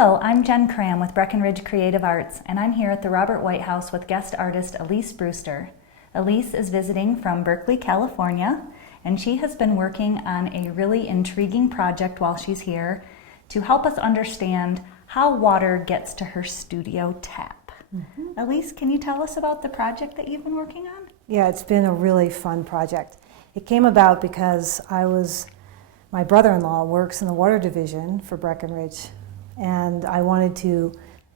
Hello, I'm Jen Cram with Breckenridge Creative Arts, and I'm here at the Robert Whyte House with guest artist Elise Brewster. Elise is visiting from Berkeley, California, and she has been working on a really intriguing project while she's here to help us understand how water gets to her studio tap. Elise, can you tell us about the project that you've been working on? Yeah, it's been a really fun project. It came about because my brother-in-law works in the water division for Breckenridge, and I wanted to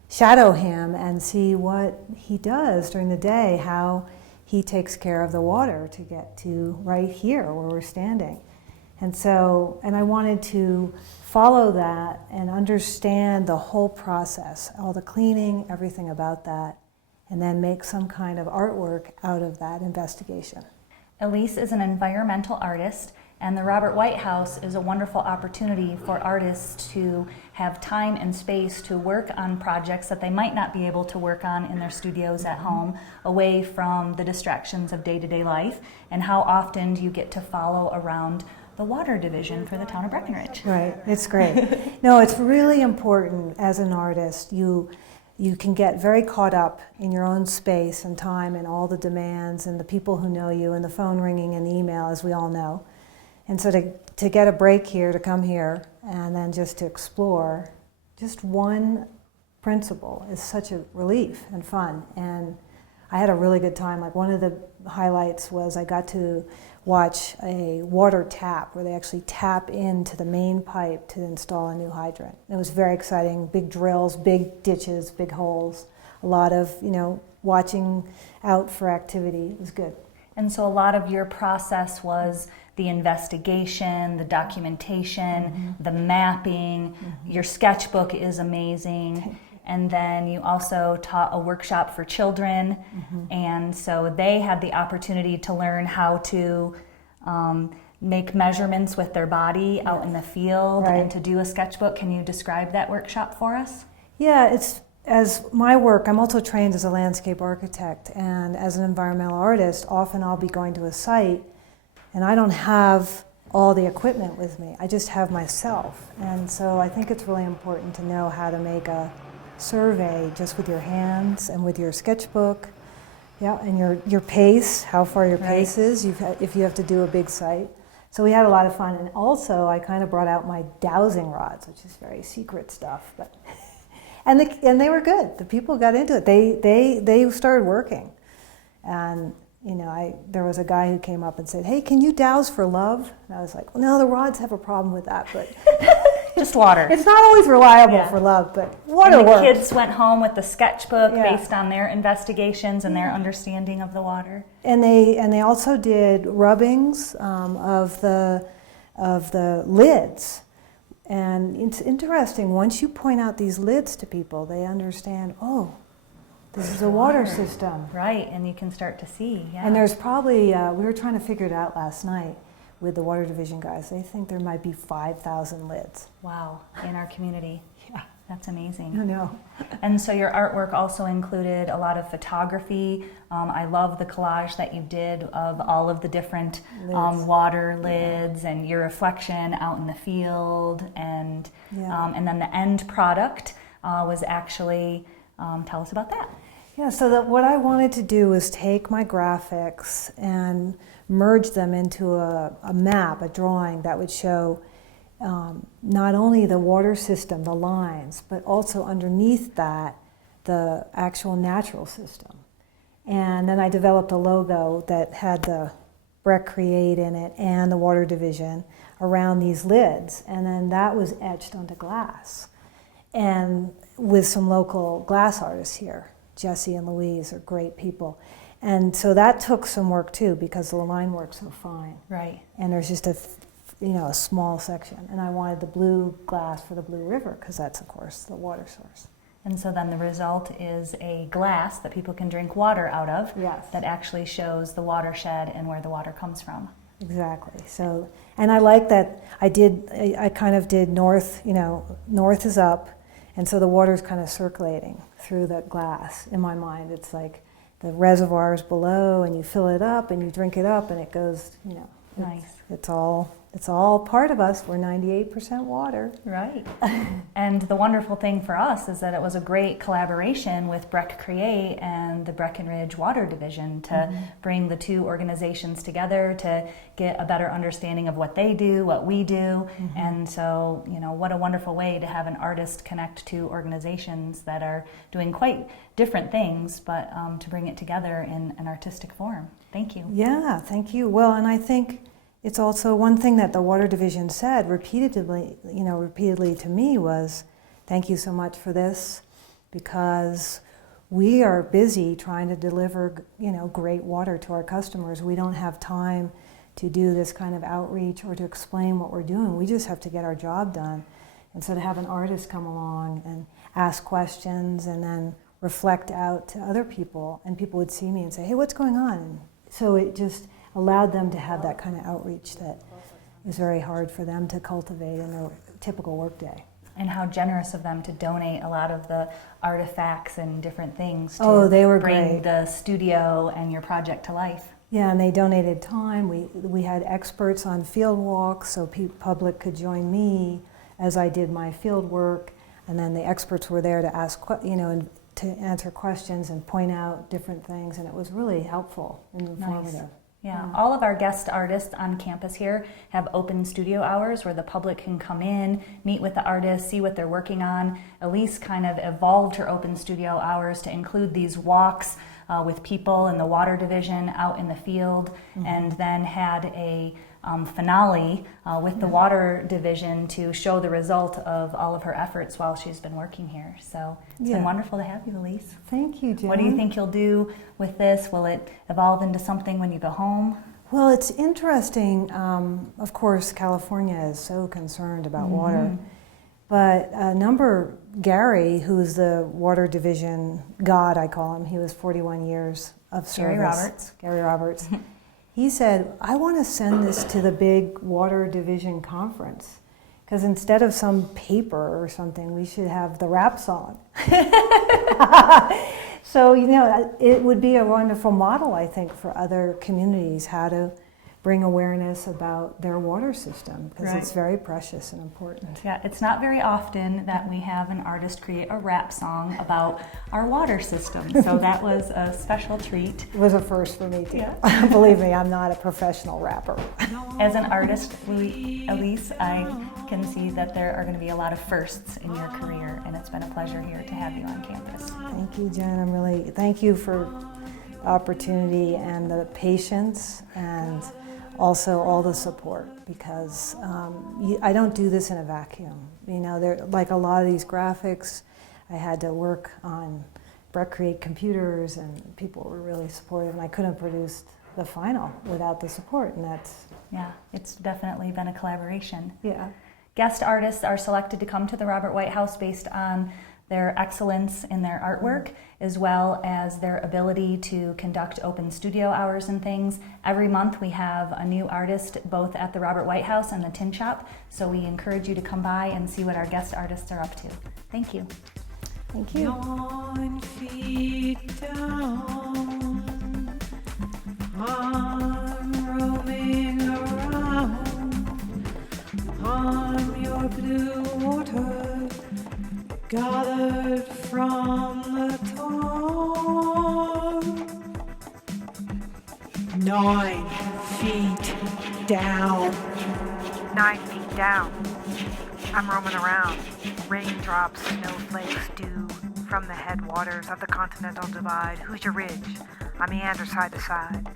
shadow him and see what he does during the day, how he takes care of the water to get to right here where we're standing. And I wanted to follow that and understand the whole process, all the cleaning, everything about that, and then make some kind of artwork out of that investigation. Elise is an environmental artist, and the Robert Whyte House is a wonderful opportunity for artists to have time and space to work on projects that they might not be able to work on in their studios at home, away from the distractions of day-to-day life. And how often do you get to follow around the water division for the town of Breckenridge? Right, it's great. No, it's really important as an artist. You can get very caught up in your own space and time and all the demands and the people who know you and the phone ringing and the email, as we all know. And so to get a break here, to come here, and then just to explore just one principle is such a relief and fun. And I had a really good time. Like, one of the highlights was I got to watch a water tap where they actually tap into the main pipe to install a new hydrant. It was very exciting. Big drills, big ditches, big holes. A lot of, watching out for activity. It was good. And so a lot of your process was the investigation, the documentation, the mapping. Your sketchbook is amazing. And then you also taught a workshop for children. And so they had the opportunity to learn how to make measurements with their body out in the field and to do a sketchbook. Can you describe that workshop for us? Yeah, as my work, I'm also trained as a landscape architect, and as an environmental artist, often I'll be going to a site and I don't have all the equipment with me. I just have myself. And so I think it's really important to know how to make a survey just with your hands and with your sketchbook. Yeah, and your pace, how far your pace is, if you have to do a big site. So we had a lot of fun. And also I kind of brought out my dowsing rods, which is very secret stuff, but and they were good. The people got into it. They started working. And there was a guy who came up and said, "Hey, can you douse for love?" And I was like, "Well, no, the rods have a problem with that, but just water. It's not always reliable for love, but water works." And the kids went home with the sketchbook based on their investigations and their understanding of the water. And they also did rubbings of the lids. And it's interesting, once you point out these lids to people, they understand, oh, this is a water system. Right, and you can start to see, And there's probably, we were trying to figure it out last night with the water division guys. They think there might be 5,000 lids. Wow, in our community. Yeah. That's amazing. I know. And so your artwork also included a lot of photography. I love the collage that you did of all of the different water lids and your reflection out in the field. And then the end product was actually, tell us about that. Yeah, so what I wanted to do was take my graphics and merge them into a map, a drawing that would show not only the water system, the lines, but also underneath that, the actual natural system. And then I developed a logo that had the BreckCreate in it and the water division around these lids. And then that was etched onto glass. And with some local glass artists here, Jesse and Louise are great people. And so that took some work too, because the line works so fine. Right. And there's just a small section. And I wanted the blue glass for the Blue River, because that's, of course, the water source. And so then the result is a glass that people can drink water out of. Yes. That actually shows the watershed and where the water comes from. Exactly. So, and I like that I kind of did north, north is up, and so the water's kind of circulating through the glass. In my mind, it's like the reservoir is below, and you fill it up, and you drink it up, and it goes, Nice. It's all It's all part of us. We're 98% water. Right. And the wonderful thing for us is that it was a great collaboration with BreckCreate and the Breckenridge Water Division to bring the two organizations together to get a better understanding of what they do, what we do. And so, what a wonderful way to have an artist connect two organizations that are doing quite different things, but to bring it together in an artistic form. Thank you. Yeah, thank you. Well, and I think it's also one thing that the Water Division said repeatedly to me was, thank you so much for this, because we are busy trying to deliver, great water to our customers. We don't have time to do this kind of outreach or to explain what we're doing. We just have to get our job done. And so to have an artist come along and ask questions and then reflect out to other people, and people would see me and say, hey, what's going on? And so it just allowed them to have that kind of outreach that is very hard for them to cultivate in their typical workday. And how generous of them to donate a lot of the artifacts and different things to they were bring great. The studio and your project to life. Yeah, and they donated time. We had experts on field walks, so public could join me as I did my field work, and then the experts were there to ask, and to answer questions and point out different things, and it was really helpful and informative. Nice. Yeah, all of our guest artists on campus here have open studio hours where the public can come in, meet with the artists, see what they're working on. Elise kind of evolved her open studio hours to include these walks with people in the water division out in the field, and then had a finale with the water division to show the result of all of her efforts while she's been working here. So it's been wonderful to have you, Elise. Thank you, Jen. What do you think you'll do with this? Will it evolve into something when you go home? Well, it's interesting. Of course, California is so concerned about water. But Gary, who's the water division god, I call him, he was 41 years of service. Gary Roberts. He said, I want to send this to the big water division conference, because instead of some paper or something, we should have the rap song. So, it would be a wonderful model, I think, for other communities, how to bring awareness about their water system, because it's very precious and important. Yeah, it's not very often that we have an artist create a rap song about our water system, so that was a special treat. It was a first for me, too. Yeah. Believe me, I'm not a professional rapper. As an artist, Elise, I can see that there are going to be a lot of firsts in your career, and it's been a pleasure here to have you on campus. Thank you, Jen. Thank you for the opportunity and the patience, and also all the support, because I don't do this in a vacuum. Like a lot of these graphics, I had to work on BreckCreate computers, and people were really supportive, and I couldn't produce the final without the support, and that's... Yeah, it's definitely been a collaboration. Yeah. Guest artists are selected to come to the Robert Whyte House based on their excellence in their artwork, as well as their ability to conduct open studio hours and things. Every month we have a new artist both at the Robert Whyte House and the Tin Shop, so we encourage you to come by and see what our guest artists are up to. Thank you. Thank you. 9 feet down, I'm roaming around on your blue water, gathered from the torrent. 9 feet down. 9 feet down. I'm roaming around. Raindrops, snowflakes, dew from the headwaters of the Continental Divide. Hoosier Ridge. I meander side to side.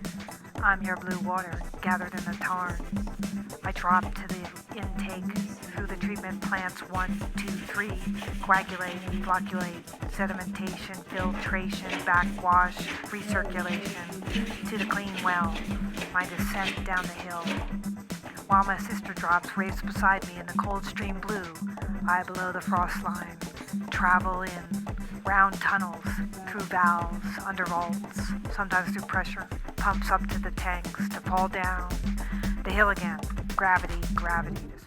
I'm your blue water gathered in the tarn. I drop to the intake through the treatment plants 1, 2, 3. Coagulate, flocculate, sedimentation, filtration, backwash, recirculation to the clean well. My descent down the hill. While my sister drops raves beside me in the cold stream blue, I below the frost line, travel in round tunnels, through valves, under vaults, sometimes through pressure, pumps up to the tanks to fall down the hill again. Gravity, gravity,